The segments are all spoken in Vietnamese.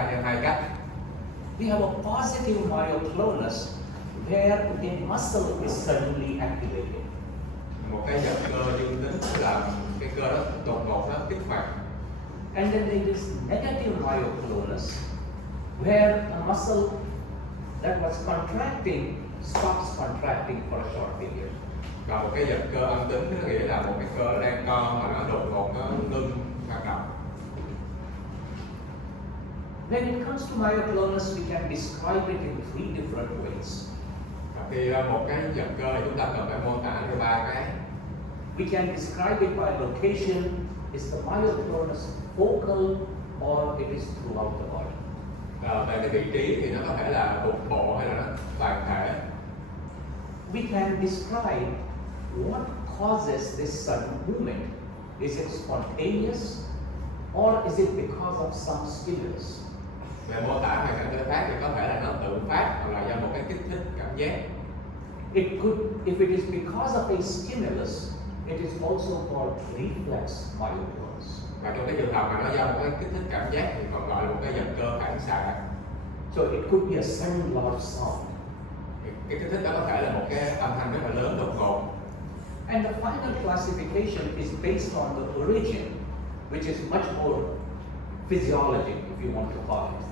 ra theo hai cách. We have a positive myoclonus where a muscle is suddenly activated. Một cái giật cơ dương tính là cái cơ đó đột ngột nó kích hoạt. And then there is negative myoclonus where a muscle that was contracting stops contracting for a short period. Và một cái giật cơ âm tính nó nghĩa là một cái cơ đang co mà nó đột ngột nó ngưng hoạt động. When it comes to myoclonus, we can describe it in 3 different ways. Và khi một cái giật cơ thì chúng ta cần phải mô tả theo 3 cái. We can describe it by location. Is the myoclonus focal or it is throughout the body? Về cái vị trí thì nó có thể là cục bộ hay là nó toàn thể. We can describe what causes this sudden movement. Is it spontaneous or is it because of some stimulus? Về mô tả về cảm giác thì có thể là nó tự phát hoặc là do một cái kích thích cảm giác. It could, if it is because of a stimulus, it is also called reflex myoclonus. Và trong cái trường hợp mà nó do một cái kích thích cảm giác thì còn gọi là một cái giật cơ phản xạ. So it could be a sudden large sound. Cái kích thích đó có thể là một cái âm thanh rất là lớn đột ngột. And the final classification is based on the origin, which is much more physiologic, if you want to call it.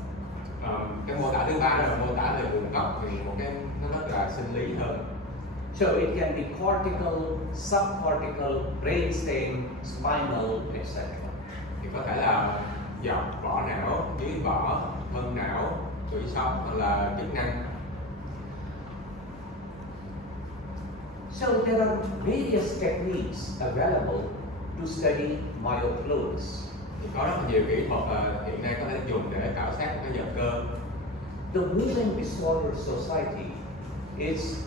Cái mô tả thứ ba là mô tả về nguồn gốc thì một cái nó rất là sinh lý hơn. So it can be cortical, subcortical, brainstem, spinal, etc. Thì có thể là dọc vỏ não, dưới vỏ, thân não, tủy sống hoặc là chức năng. So there are various techniques available to study myoclonus. Thì có rất là nhiều kỹ thuật hiện nay có thể dùng để khảo sát cái giật cơ. The Movement Disorder Society is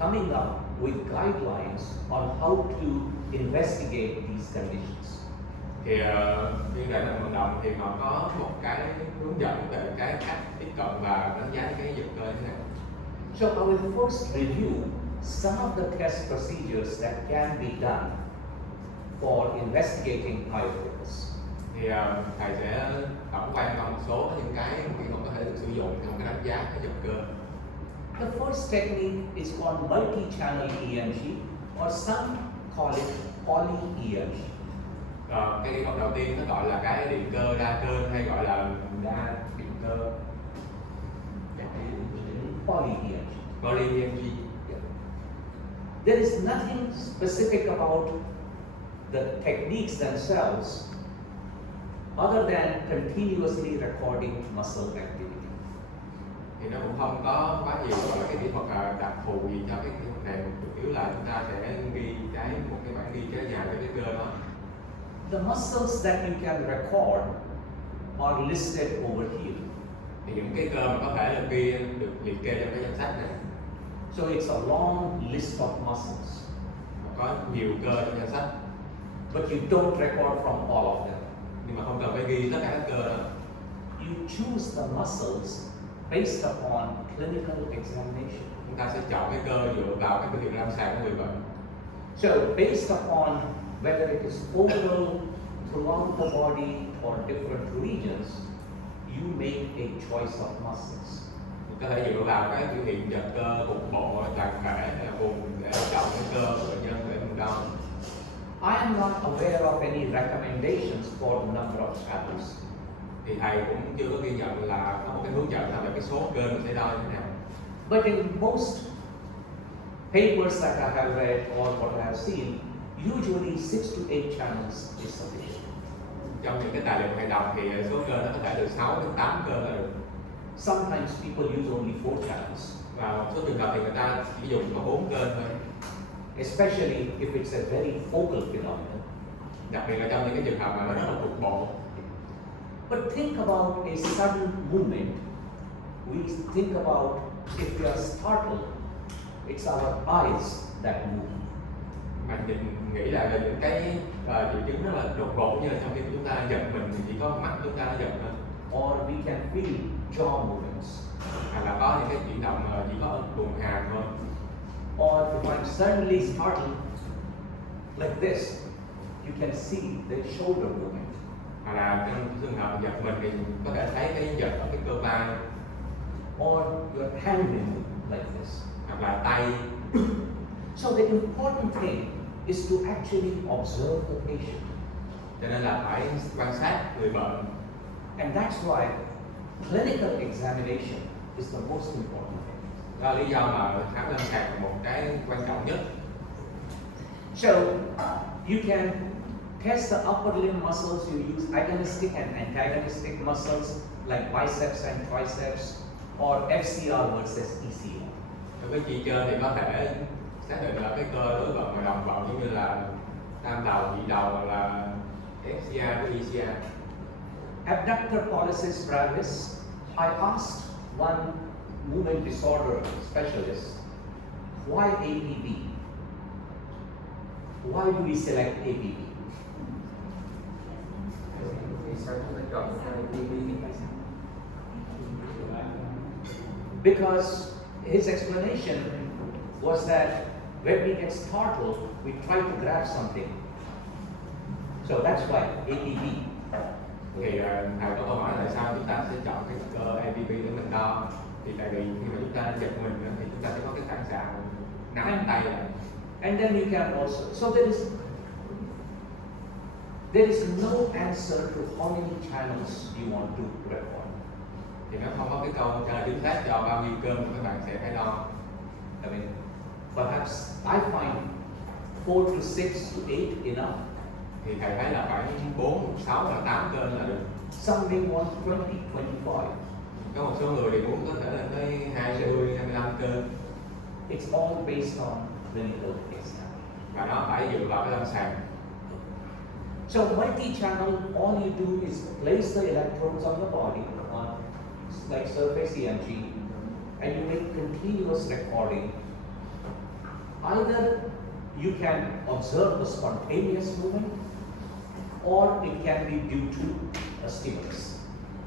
coming up with guidelines on how to investigate these conditions. Thì Liên đoàn Lao động Vận động thì họ có một cái hướng dẫn về cái cách tiếp cận và đánh giá cái giật cơ như thế nào. So I will first review some of the test procedures that can be done for investigating myoclonus. Thì thầy sẽ tổng quan một số những cái kỹ thuật có thể được sử dụng trong cái đánh giá cái giật cơ. The first technique is called multi-channel EMG, or some call it poly-EMG. Cái kỹ thuật đầu tiên nó gọi là cái điện cơ đa kênh hay gọi là đa điện cơ. Poly-EMG. Poly-EMG. There is nothing specific about the techniques themselves other than continuously recording muscle activity. Thì nó cũng không có quá nhiều gọi là cái kỹ thuật đặc thù gì cho cái kỹ thuật này, chủ yếu là chúng ta sẽ ghi một cái bản ghi kéo dài về cái cơ đó. The muscles that you can record are listed over here. Thì những cái cơ mà có thể là ghi được liệt kê trong cái danh sách này. So it's a long list of muscles. Có nhiều cơ trong danh sách. But you don't record from all of them. Nhưng mà không cần phải ghi tất cả các cơ đó. You choose the muscles based upon clinical examination. Chúng ta sẽ chọn cái cơ dựa vào cái biểu hiện lâm sàng của người bệnh. So based upon whether it is focal, throughout the body, or different regions, you make a choice of muscles. Có thể dựa vào cái biểu hiện giật cơ cục bộ, toàn thể hay là vùng để chọn cái cơ của bệnh nhân để mình đo. I am not aware of any recommendations for the number of channels. Thì thầy cũng chưa có ghi nhận là có một cái hướng dẫn nào về cái số kênh mình sẽ đo như thế nào. But in most papers that I have read or what I have seen, usually 6 to 8 channels is sufficient. Trong những cái tài liệu thầy đọc thì số kênh nó có thể từ 6 đến 8 kênh là được. Sometimes people use only 4 channels. Và một số trường hợp thì người ta chỉ dùng có 4 kênh thôi. Especially if it's a very focal phenomenon. Đặc biệt là trong những cái trường hợp mà nó rất là cục bộ. But think about a sudden movement. We think about if we are startled, it's our eyes that move. Mà mình nghĩ là về những cái triệu chứng rất là đột ngột như là trong khi chúng ta giật mình thì chỉ có mắt chúng ta nó giật thôi. Or we can feel jaw movements. Hoặc là có những cái chuyển động mà chỉ có vùng hàm thôi. Or if I'm suddenly startled like this, you can see the shoulder movement. hoặc là trong trường hợp giật mình thì có thể thấy cái giật ở cái cơ vai or your hand movement like this. hoặc là tay. So the important thing is to actually observe the patient. Cho nên là phải quan sát người bệnh. And that's why clinical examination is the most important thing. Đó là lý do mà khám lâm sàng là một cái quan trọng nhất. So you can test the upper limb muscles. You use agonistic and antagonistic muscles like biceps and triceps, or FCR versus ECR. Trong cái chi trên thì có thể xác định là cái cơ đối vận và đồng vận giống như là tam đầu, nhị đầu hoặc là FCR với ECR. Abductor pollicis brevis. I asked one movement disorder specialist, why ABB? Why do we select ABB? Because his explanation was that when we get startled, we try to grab something. So that's why ABB. Thì thầy có câu hỏi là tại sao chúng ta sẽ chọn cái cơ ABB để mình đo? Thì tại vì khi mà chúng ta giật mình thì chúng ta sẽ có cái phản xạ nắm tay lại. And then you can also, so there is no answer to how many channels you want to record. Thì nó không có cái câu trả lời chính xác cho bao nhiêu cơm mà các bạn sẽ phải đo. I mean, perhaps I find 4 to 6 to 8 enough. Thì thầy thấy là phải 4, 6 hoặc 8 cân là được. Some may want 20, 25. Có một số người thì muốn có thể là tới 20, 25 cân. It's all based on clinical exam. Và nó phải dựa vào cái lâm sàng. So multi-channel, all you do is place the electrodes on the body on like surface EMG, and you make continuous recording. Either you can observe the spontaneous movement, or it can be due to a stimulus.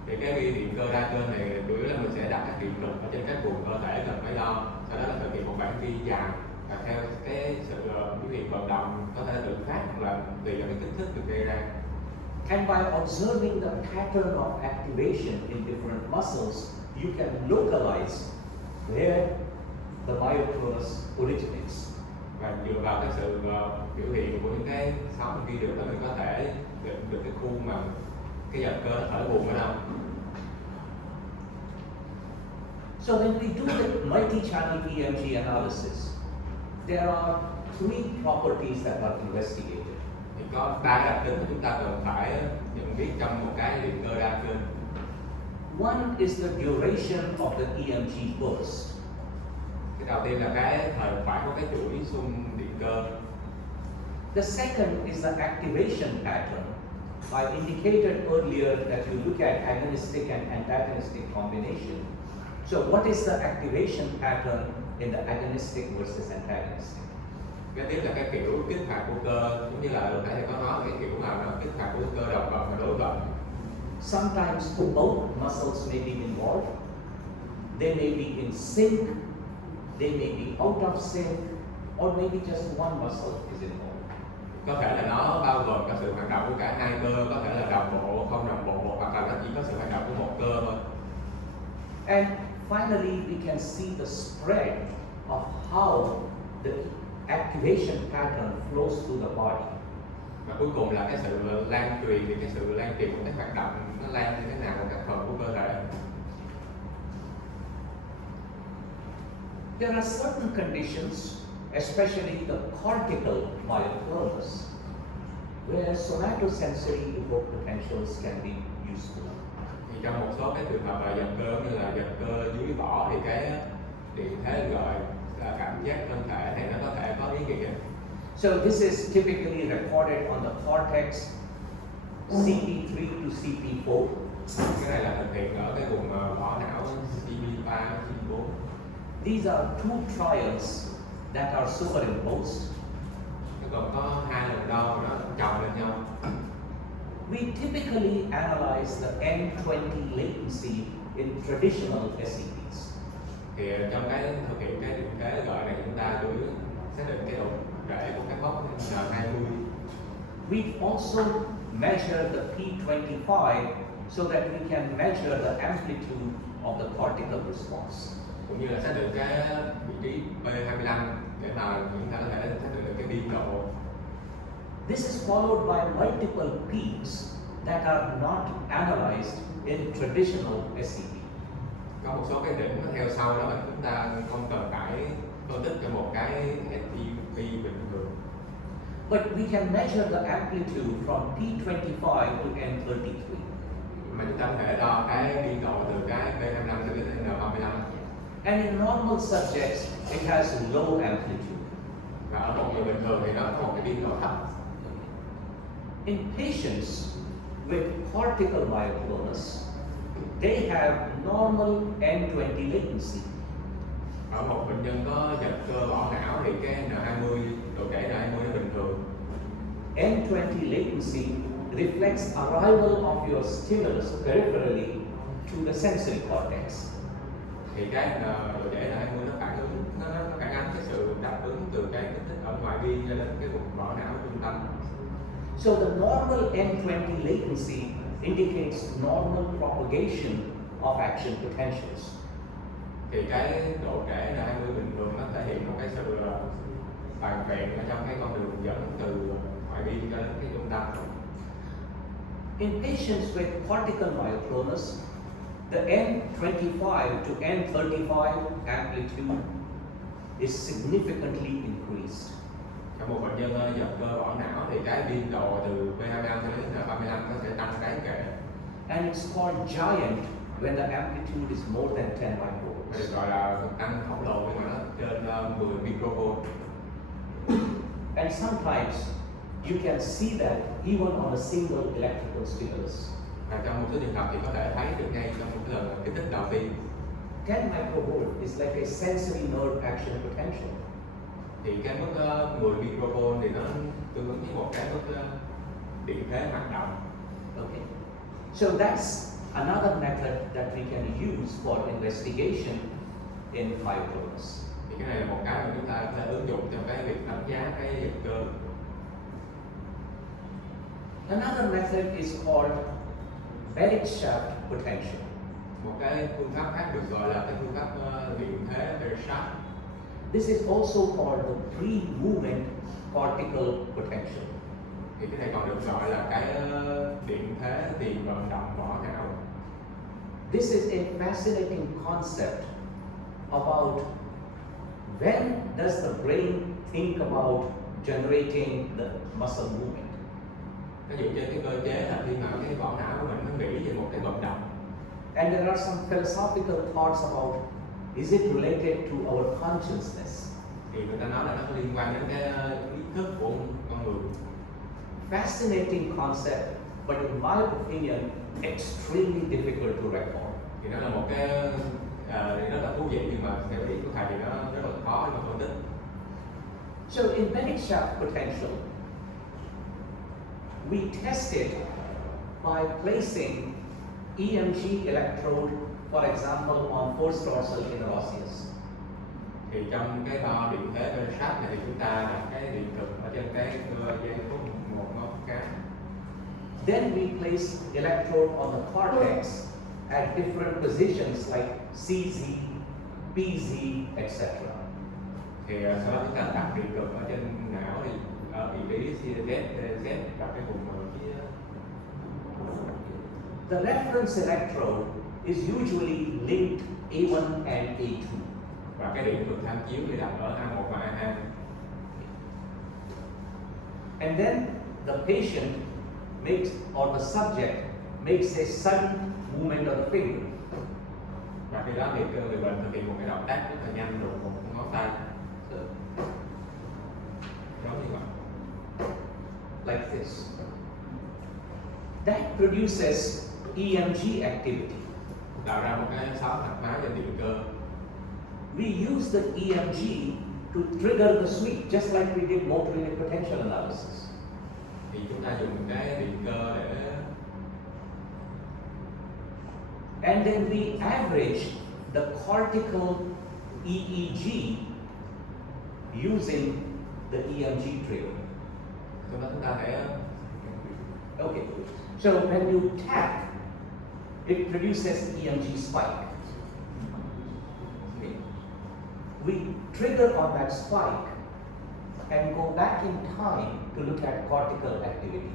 Thì cái ghi điện cơ đa cơ này chủ yếu là mình sẽ đặt các điện lực ở trên các vùng cơ thể cần phải đo, sau đó là thực hiện một bản ghi dài và theo cái sự biểu hiện vận động có thể là tự phát hoặc là tùy vào cái kích thước được gây ra. And by observing the pattern of activation in different muscles, you can localize where the myoclonus originates. Và dựa vào cái sự biểu hiện của những cái sóng ghi được đó mình có thể định được cái khu mà cái giật cơ nó khởi nguồn ở đâu. So when we do the multi-channel EMG analysis, there are 3 properties that are investigated. Thì có 3 đặc tính mà chúng ta cần phải nhận biết trong một cái điện cơ đa cơ. One is the duration of the EMG burst. Cái đầu tiên là cái thời khoảng của cái chuỗi xung điện cơ. The second is the activation pattern. I indicated earlier that you look at agonistic and antagonistic combination. So what is the activation pattern in the agonistic versus antagonistic? Cái tiếp là cái kiểu kích hoạt của cơ, giống như là lúc nãy thầy có nói cái kiểu mà nó kích hoạt của cơ đồng vận và đối vận. Sometimes both muscles may be involved. They may be in sync, they may be out of sync, or maybe just one muscle is involved. Có thể là nó bao gồm cả sự hoạt động của cả hai cơ, có thể là đồng bộ, không đồng bộ, hoặc là nó chỉ có sự hoạt động của một cơ thôi. And finally, we can see the spread of how the activation pattern flows through the body. Và cuối cùng là cái sự lan truyền, thì cái sự lan truyền của cái hoạt động nó lan như thế nào vào các phần của cơ thể. There are certain conditions, especially the cortical myoclonus, where somatosensory evoked potentials can be useful. Thì trong một số cái trường hợp là giật cơ như là giật cơ dưới vỏ thì cái điện thế gọi là cảm giác thân thể này nó có thể có ý nghĩa. So this is typically recorded on the cortex CP3 to CP4. Cái này là thực hiện ở cái vùng vỏ não CP3 CP4. These are 2 trials that are superimposed. Nó còn có 2 lần đo mà nó chồng lên nhau. We typically analyze the M20 latency in traditional SEPs. Thì trong cái thực hiện cái điện kế gọi này chúng ta chủ yếu xác định cái độ rễ của cái mốc N20. We've also measure the P25 so that we can measure the amplitude of the cortical response. Cũng như là xác định cái vị trí P25 để mà chúng ta có thể xác định được cái biên độ. This is followed by multiple peaks that are not analyzed in traditional SCP. Có một số cái đỉnh nó theo sau đó mà chúng ta không cần phải phân tích cho một cái SCP bình thường. But we can measure the amplitude from P25 to N33. Mà chúng ta có thể đo cái biên độ từ cái P25 cho đến N35. And in normal subjects, it has low amplitude. Và ở một người bình thường thì nó có một cái biên độ thấp. In patients with cortical myoclonus, they have normal N20 latency. Ở một bệnh nhân có giật cơ vỏ não thì cái N20 độ trễ N20 nó bình thường. N20 latency reflects arrival of your stimulus peripherally to the sensory cortex. Thì cái độ trễ N20 nó phản ứng, nó phản ánh cái sự đáp ứng từ cái kích thích ở ngoài biên cho đến cái vùng vỏ não trung tâm. So the normal N20 latency indicates normal propagation of action potentials. Thì cái độ trễ N20 bình thường nó thể hiện một cái sự toàn vẹn ở trong cái con đường dẫn từ ngoại biên cho đến cái trung tâm. In patients with cortical myoclonus, the N25 to N35 amplitude is significantly increased. Trong một bệnh nhân giật cơ vỏ não thì cái biên độ từ P25 cho đến N35 nó sẽ tăng đáng kể. And it's called giant when the amplitude is more than 10 microvolts. Được gọi là tăng khổng lồ nhưng mà nó trên 10 microvolt. And sometimes you can see that even on a single electrical stimulus. Và trong một số trường hợp thì có thể thấy được ngay trong một cái lần kích thích đầu tiên. 10 microvolt is like a sensory nerve action potential. Thì cái mức 10 microvolt thì nó tương ứng với một cái mức điện thế hoạt động. Okay. So that's another method that we can use for investigation in myoclonus. Thì cái này là một cái mà chúng ta có thể ứng dụng trong cái việc đánh giá cái giật cơ. Another method is called Beretschavt potential. Một cái phương pháp khác được gọi là cái phương pháp điện thế Beretschavt. This is also called the pre-movement cortical potential. Thì cái này còn được gọi là cái điện thế tiền vận động vỏ não. This is a fascinating concept about when does the brain think about generating the muscle movement. Nó dựa trên cái cơ chế là khi mà cái vỏ não của mình nó nghĩ về một cái vận động. And there are some philosophical thoughts about is it related to our consciousness? Thì người ta nói là nó có liên quan đến cái ý thức của con người. Fascinating concept, but in my opinion, extremely difficult to record. Thì nó là một cái rất là thú vị nhưng mà theo ý của thầy thì nó rất là khó để mà phân tích. So in Beretschavt potential, we test it by placing EMG electrode, for example, on fourth dorsal inner osseous. Thì trong cái đo điện thế Beretschavt này thì chúng ta đặt cái điện cực ở trên cái cơ dây của một ngón cái. Then we place electrode on the cortex at different positions like CZ, PZ, etc. Thì sau đó chúng ta đặt điện cực ở trên não thì ở vị trí CZ, Z đặt cái vùng phía. The reference electrode is usually linked A1 and A2. Và cái điện cực tham chiếu thì đặt ở A1 và A2. And then the patient makes, or the subject makes a sudden movement of the finger. Và khi đó thì người bệnh thực hiện một cái động tác rất là nhanh đột một ngón tay. Giống như vậy. Like this. That produces EMG activity. Tạo ra một cái sóng mạch máu trên điện cơ. We use the EMG to trigger the switch, just like we did motor unit potential analysis. Thì chúng ta dùng cái điện cơ để And then we average the cortical EEG using the EMG trigger. chúng ta sẽ Okay, so when you tap, it produces EMG spike. Okay. We trigger on that spike and go back in time to look at cortical activity.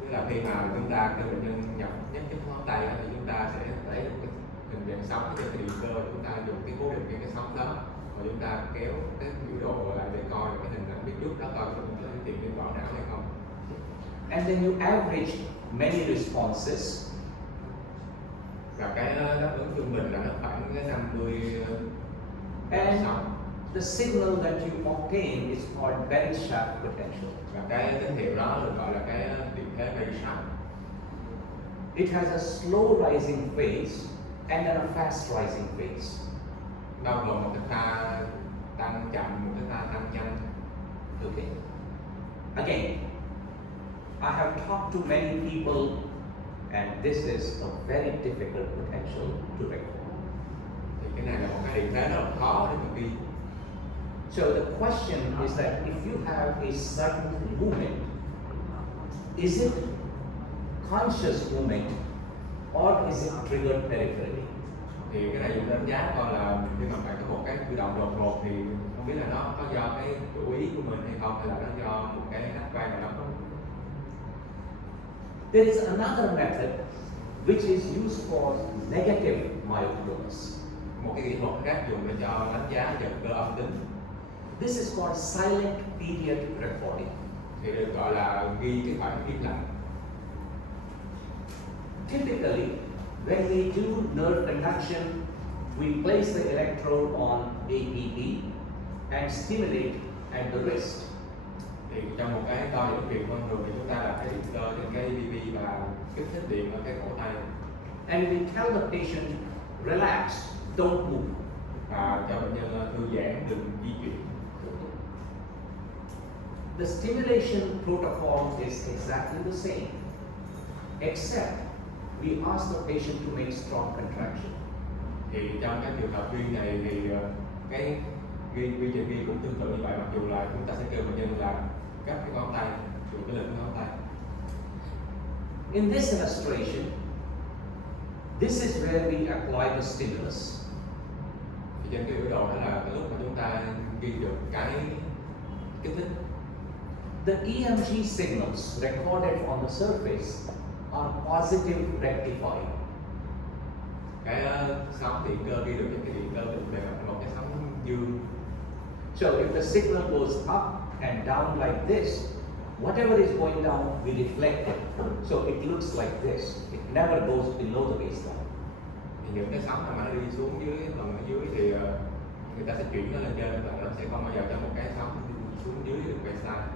Tức là khi mà chúng ta cái bệnh nhân nhập nhấc cái ngón tay thì chúng ta sẽ thấy một cái hình dạng sóng trên cái điện cơ, chúng ta dùng cái cố định cái sóng đó và chúng ta kéo cái biểu đồ lại để coi cái hình ảnh biết trước đó coi có tiền trên vỏ não hay không. And then you average many responses. Và cái đáp ứng trung bình là nó khoảng cái 50 And sóng. the signal that you obtain is called bell shaft potential. Và cái tín hiệu đó được gọi là cái điện thế bell shaft. It has a slow rising phase and then a fast rising phase. Bao gồm một cái pha tăng chậm, một cái pha tăng nhanh. Okay. Again, I have talked to many people, and this is a very difficult potential to record. Thì cái này là một cái điện thế rất là khó để mình ghi. So the question is that if you have a sudden movement, is it conscious movement or is it triggered peripherally? Thì cái này chúng ta đánh giá coi là khi mà bạn có một cái cử động đột ngột thì không biết là nó có do cái chủ ý của mình hay không, hay là nó do một cái giác quan nào đó. There is another method which is used for negative myoclonus. Một cái kỹ thuật khác dùng để cho đánh giá giật cơ âm tính. This is called silent period recording. Thì được gọi là ghi cái khoảng im lặng. Typically, when we do nerve conduction, we place the electrode on APP and stimulate at the wrist. Thì trong một cái đo dẫn điện thông thường thì chúng ta đặt cái điện cơ trên cái APP và kích thích điện ở cái cổ tay. And we tell the patient, relax, don't move. Và cho bệnh nhân thư giãn, đừng di chuyển. The stimulation protocol is exactly the same, except we ask the patient to make strong contraction. Thì trong cái trường hợp ghi này thì cái quy trình ghi cũng tương tự như vậy, mặc dù là chúng ta sẽ kêu bệnh nhân là gấp cái ngón tay, dùng cái lực ngón tay. In this illustration, this is where we apply the stimulus. Thì trên cái biểu đồ đó là cái lúc mà chúng ta ghi được cái kích thích. The EMG signals recorded on the surface are positive rectified. Cái sóng điện cơ ghi được trên cái điện cơ được bề mặt một cái sóng dương. So if the signal goes up and down like this, whatever is going down, we reflect it. So it looks like this. It never goes below the baseline. Thì những cái sóng mà nó đi xuống dưới, phần ở dưới thì người ta sẽ chuyển nó lên trên và nó sẽ không bao giờ cho một cái sóng xuống dưới được baseline.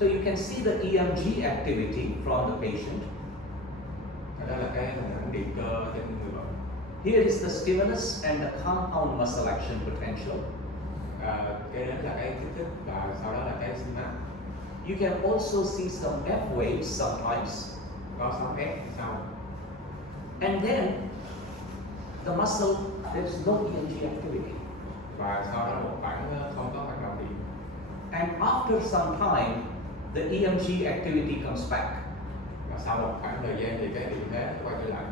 So you can see the EMG activity from the patient. Đó là cái hình ảnh điện cơ trên người bệnh. Here is the stimulus and the compound muscle action potential. Cái đó là cái kích thích và sau đó là cái synapse. You can also see some F waves sometimes. Có sóng F sau. And then the muscle, there's no EMG activity. Và sau đó một khoảng không có hoạt động điện. And after some time, the EMG activity comes back. Và sau một khoảng thời gian thì cái điện thế quay trở lại.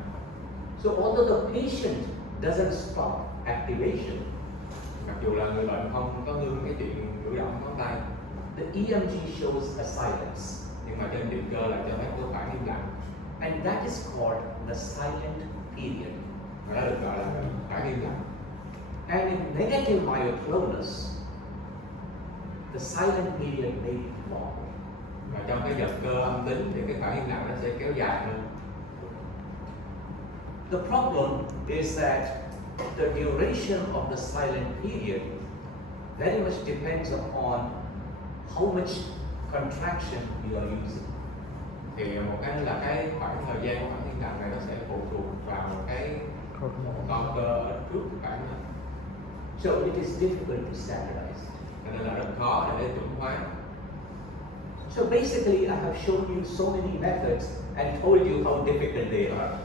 So although the patient doesn't stop activation, Mặc dù là người bệnh không có ngưng cái chuyện cử động ngón tay, the EMG shows a silence. nhưng mà trên điện cơ là cho phép có khoảng im lặng. And that is called the silent period. Và nó được gọi là khoảng im lặng. And in negative myoclonus, the silent period may be long. Và trong cái giật cơ âm tính thì cái khoảng im lặng nó sẽ kéo dài hơn. The problem is that the duration of the silent period very much depends upon how much contraction you are using. Thì một cái là cái khoảng thời gian của khoảng im lặng này nó sẽ phụ thuộc vào cái con cơ ở trước khoảng này. So it is difficult to standardize. Cho nên là rất khó để chuẩn hóa. So basically, I have shown you so many methods and told you how difficult they are.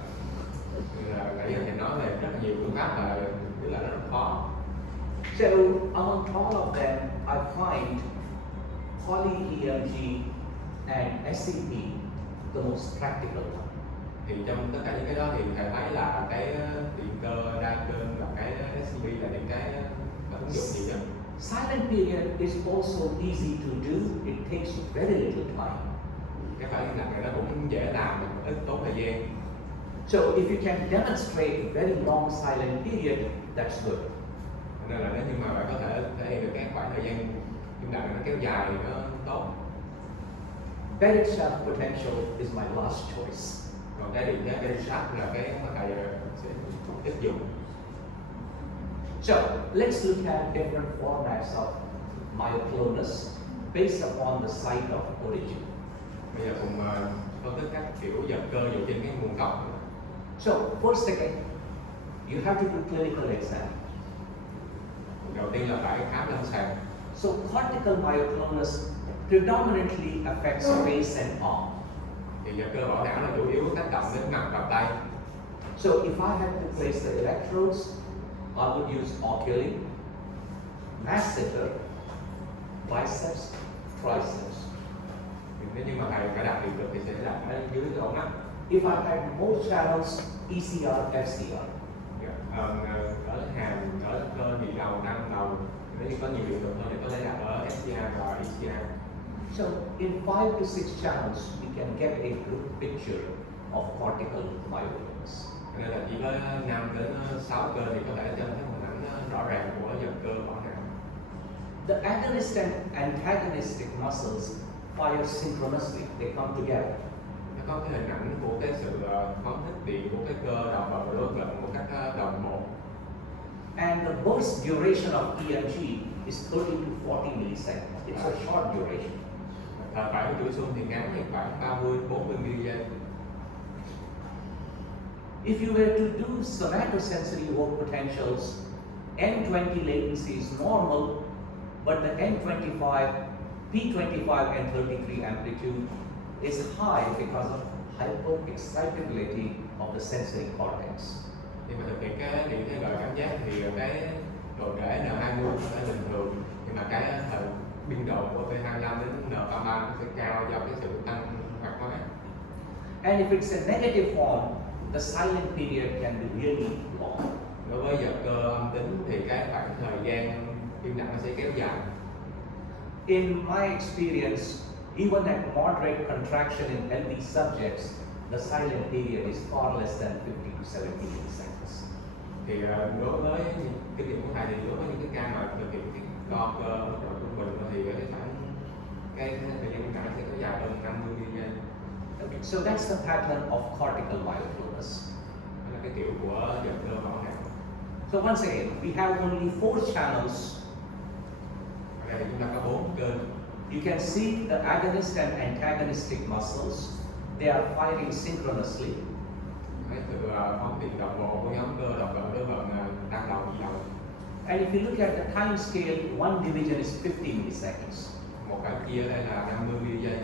Nãy giờ thầy nói về rất là nhiều phương pháp và rất là rất khó. So among all of them, I find poly EMG and SCP the most practical one. Thì trong tất cả những cái đó thì thầy thấy là cái điện cơ, đa kênh và cái SCP là những cái ứng dụng nhiều nhất. Silent period is also easy to do. It takes very little time. Cái phản ứng lặng này nó cũng dễ làm, ít tốn thời gian. So if you can demonstrate a very long silent period, that's good. Nên là nếu như mà bạn có thể thể hiện được cái khoảng thời gian im lặng nó kéo dài thì nó tốt. Buried shaft potential is my last choice. Còn cái điện giá buried shaft là cái mà thầy sẽ ít dùng. So let's look at different formats of myoclonus based upon the site of origin. Bây giờ cùng phân tích các kiểu giật cơ dựa trên cái nguồn gốc. So first again, you have to do clinical exam. Đầu tiên là phải khám lâm sàng. So cortical myoclonus predominantly affects face and arm. Thì giật cơ vỏ não là chủ yếu tác động đến mặt và tay. So if I had to place the electrodes, I would use oculi, masseter, biceps, triceps. Thì nếu như mà thầy phải đặt điện cực thì sẽ đặt ở dưới lỗ mắt. If I had more channels, ECR, FCR. Ở hàm, ở cơ bị đầu, nằm đầu, nếu như có nhiều điện cực hơn thì có thể đặt ở SCR và ECR. So in 5 to 6 channels, we can get a good picture of cortical myoclonus. Nên là chỉ có 5 đến 6 cơ thì có thể cho thấy hình ảnh rõ ràng của giật cơ vỏ não. The agonist and antagonistic muscles fire synchronously, they come together. Nó có cái hình ảnh của cái sự phóng thích điện của cái cơ đầu và đôi gần một cách đồng bộ. And the burst duration of EMG is 30 to 40 milliseconds. It's a short duration. Phản ứng chuỗi xung thì ngắn thì khoảng 30-40 giây. If you were to do somatosensory evoked potentials, M20 latency is normal, but the M25, P25 and 33 amplitude is high because of hyperexcitability of the sensory cortex. Khi mà thực hiện cái điện theo dõi cảm giác thì cái độ trễ N20 nó bình thường, nhưng mà cái thời biên độ của P25 đến N33 nó sẽ cao do cái sự tăng hoạt hóa. And if it's a negative form, the silent period can be really long. Đối với giật cơ âm tính thì cái khoảng thời gian im lặng nó sẽ kéo dài. In my experience, even at moderate contraction in healthy subjects, the silent period is far less than 50 to 70 milliseconds. Thì đối với kinh nghiệm của thầy thì đối với những cái ca mà thực hiện cái co cơ mức độ trung bình thì cái khoảng cái thời gian im lặng sẽ kéo dài hơn 50 giây. Okay, so that's the pattern of cortical myoclonus. Đó là cái kiểu của giật cơ vỏ não. So once again, we have only 4 channels. Ở đây thì chúng ta có 4 kênh. You can see the agonist and antagonistic muscles. They are firing synchronously. Cái sự phóng điện đồng bộ của nhóm cơ đồng vận đối vận tăng đầu nhị đầu. And if you look at the time scale, one division is 50 milliseconds. Một cái chia đây là 50 giây.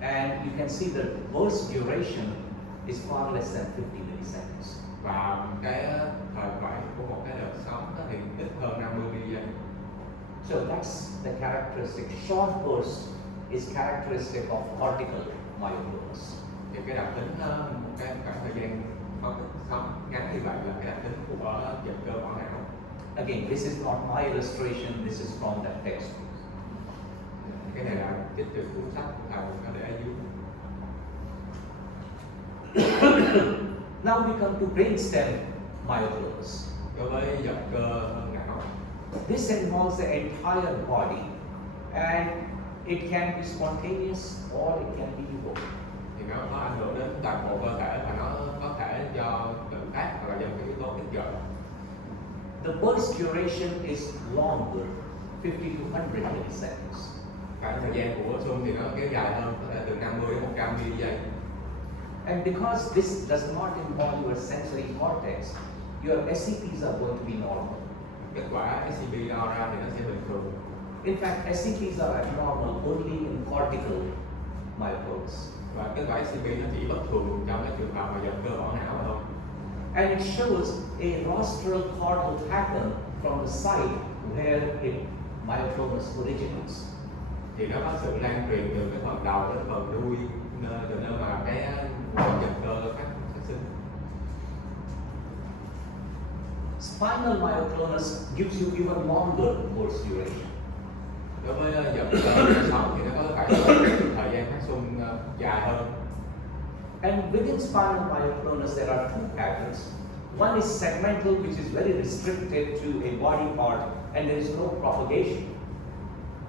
And you can see the burst duration is far less than 50 milliseconds. Và cái thời khoảng của một cái đợt sóng nó thì ít hơn 50 giây. So that's the characteristic. Short burst is characteristic of cortical myoclonus. Thì cái đặc tính một cái khoảng thời gian phóng thích sóng ngắn như vậy là cái đặc tính của giật cơ vỏ não. Again, this is not my illustration, this is from that text. Cái này là trích từ cuốn sách của thầy có để ở dưới. Now we come to brainstem myoclonus. Đối với giật cơ não, This involves the entire body and it can be spontaneous or it can be evoked. thì nó có ảnh hưởng đến toàn bộ cơ thể và nó có thể do tự tác hoặc là do cái yếu tố kích gợi. The burst duration is longer, 50 to 100 milliseconds. Khoảng thời gian của xung thì nó kéo dài hơn, có thể từ 50 đến 100 giây. And because this does not involve your sensory cortex, your SCPs are going to be normal. Kết quả SCP đo ra thì nó sẽ bình thường. In fact, SCPs are abnormal only in cortical myoclonus. Và kết quả SCP nó chỉ bất thường trong cái trường hợp mà giật cơ vỏ não thôi. And it shows a rostral caudal pattern from the site where myoclonus originates. thì nó có sự lan truyền từ cái phần đầu đến phần đuôi, từ nơi mà cái giật cơ phát sinh. Spinal myoclonus gives you even longer burst duration. Đối với giật cơ sống thì nó có phải thời gian phát xung dài hơn. And within spinal myoclonus there are two patterns. One is segmental, which is very restricted to a body part and there is no propagation.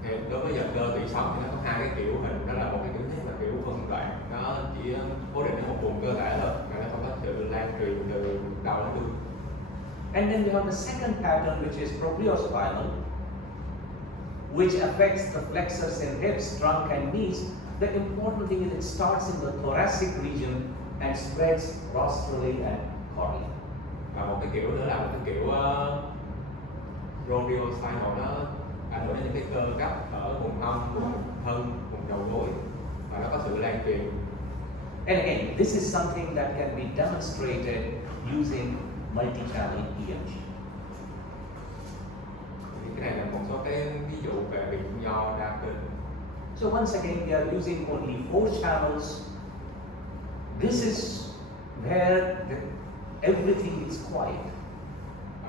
Thì đối với giật cơ tủy sống thì nó có hai cái kiểu hình, đó là một cái kiểu nhất là kiểu phân đoạn, nó chỉ cố định ở một vùng cơ thể thôi, mà nó không có sự lan truyền từ đầu đến đuôi. And then you have the second pattern, which is propriospinal, which affects the flexors and hips, trunk and knees. The important thing is it starts in the thoracic region and spreads rostrally and caudally. Và một cái kiểu nữa là một cái kiểu propriospinal, nó ảnh hưởng đến những cái cơ gấp ở vùng hông, vùng thân, vùng đầu gối, và nó có sự lan truyền. And again, this is something that can be demonstrated using multi-channel EMG. Thì cái này là một số cái ví dụ về việc nho đa kênh. So once again, we are using only 4 channels. This is where everything is quiet.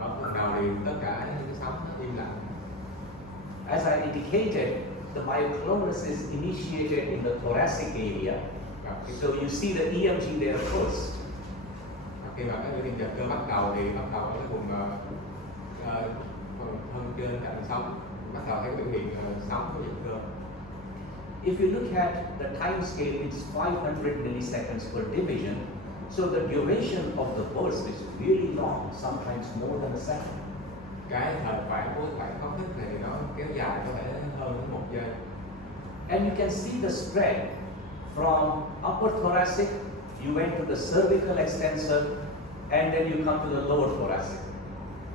Ở phần đầu thì tất cả những cái sóng nó im lặng. As I indicated, the myoclonus is initiated in the thoracic area. So you see the EMG there first. Khi mà cái biểu hiện giật cơ bắt đầu thì bắt đầu ở cái vùng thân trên cạnh sống, bắt đầu thấy biểu hiện sóng của giật cơ. If you look at the time scale, it's 500 milliseconds per division. So the duration of the burst is really long, sometimes more than a second. Cái thời khoảng của khoảng phóng thích này nó kéo dài có thể hơn đến 1 giây. And you can see the spread from upper thoracic, you went to the cervical extensor, and then you come to the lower thoracic.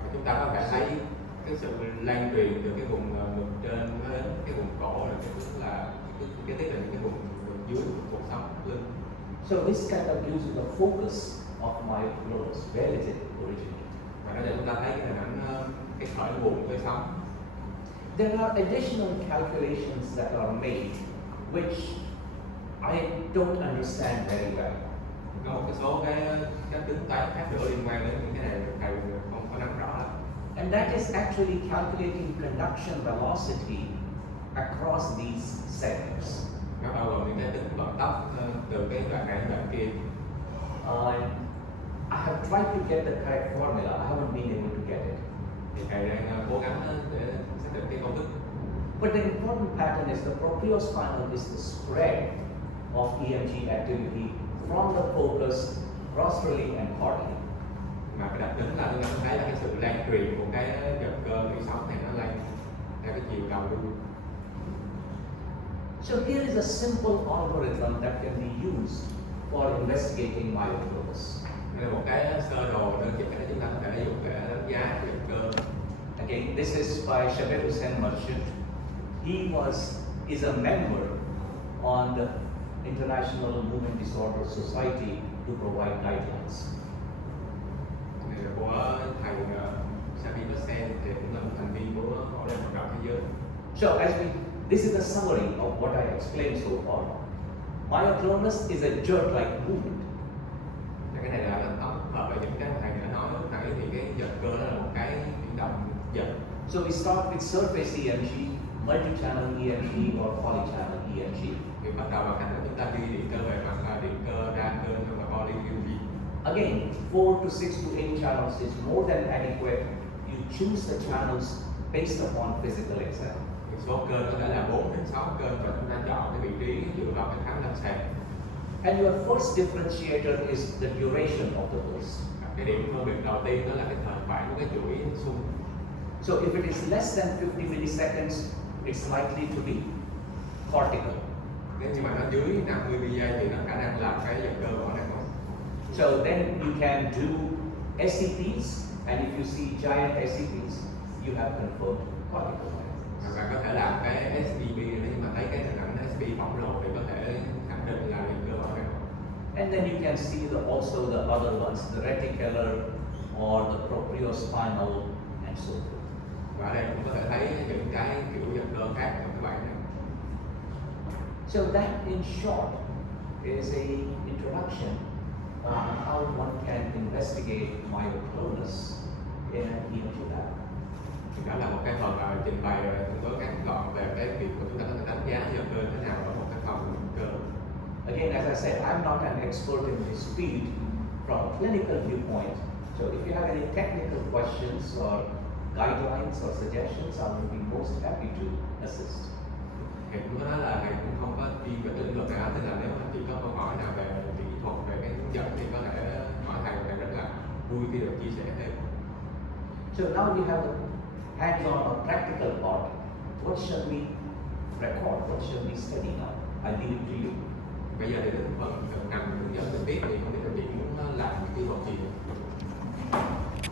Và chúng ta có thể thấy cái sự lan truyền từ cái vùng ngực trên đến cái vùng cổ, là cái tức là cái tiếp là những cái vùng dưới cuộc sống lưng. So this kind of gives you the focus of myoclonus. Where is it originated? Và nó để chúng ta thấy cái hình ảnh cái khởi nguồn cái sóng. There are additional calculations that are made, which I don't understand very well. Có một cái số cái tính toán khác nữa liên quan đến những cái này thầy không có nắm rõ lắm. And that is actually calculating conduction velocity across these segments. Nó bao gồm những cái tính vận tốc từ cái đoạn này đến đoạn kia. I have tried to get the correct formula. I haven't been able to get it. Thì thầy đang cố gắng để xác định cái công thức. But the important pattern is the propriospinal is the spread of EMG activity from the focus rostrally and caudally. Mà cái đặc tính là chúng ta thấy là cái sự lan truyền của cái giật cơ tủy sống này nó lan theo cái chiều đầu đuôi. So here is a simple algorithm that can be used for investigating myoclonus. Đây là một cái sơ đồ đơn giản để chúng ta có thể dùng để đánh giá giật cơ. Again, this is by Shabir Hussain Merchant. He is a member on the International Movement Disorder Society to provide guidelines. Này là của thầy Shabir Hussain, thì cũng là một thành viên của Hội đồng Vận động Thế giới. So this is the summary of what I explained so far. Myoclonus is a jerk-like movement. Cái này là tổng hợp về những cái thầy đã nói lúc nãy, thì cái giật cơ đó là một cái chuyển động giật. So we start with surface EMG, multi-channel EMG or polychannel EMG. Thì bắt đầu bằng cách là chúng ta đi điện cơ bề mặt, điện cơ đa kênh và poly EMG. Again, 4 to 6 to 8 channels is more than adequate. You choose the channels based upon physical exam. Số kênh có thể là 4 đến 6 kênh, và chúng ta chọn cái vị trí dựa vào cái khám lâm sàng. And your first differentiator is the duration of the burst. Cái điểm phân biệt đầu tiên đó là cái thời khoảng của cái chuỗi xung. So if it is less than 50 milliseconds, it's likely to be cortical. Nếu như mà nó dưới 50 giây thì nó khả năng là cái giật cơ của nó. So then you can do SCPs, and if you see giant SCPs, you have confirmed cortical. Và có thể làm cái SPB, nếu mà thấy cái hình ảnh SPB khổng lồ thì có thể khẳng định là giật cơ của nó. And then you can see also the other ones, the reticular or the propriospinal and so forth. Và ở đây cũng có thể thấy những cái kiểu giật cơ khác của các bạn này. So that, in short, is a introduction on how one can investigate myoclonus in an EMG lab. Thì đó là một cái phần trình bày tương đối ngắn gọn về cái việc của chúng ta có thể đánh giá nhược cơ thế nào ở một cái phòng cơ. Again, as I said, I'm not an expert in this field from a clinical viewpoint. So if you have any technical questions or guidelines or suggestions, I will be most happy to assist. Thầy cũng có nói là thầy cũng không có chuyên về lĩnh vực nào, nên là nếu mà chị có câu hỏi nào về kỹ thuật, về cái hướng dẫn thì có thể hỏi thầy, thầy rất là vui khi được chia sẻ thêm. So now we have the hands-on or practical part. What shall we record? What shall we study now? I leave it to you. Bây giờ thì đến phần thực hành hướng dẫn trực tiếp thì không biết là chị muốn làm cái kỹ thuật gì.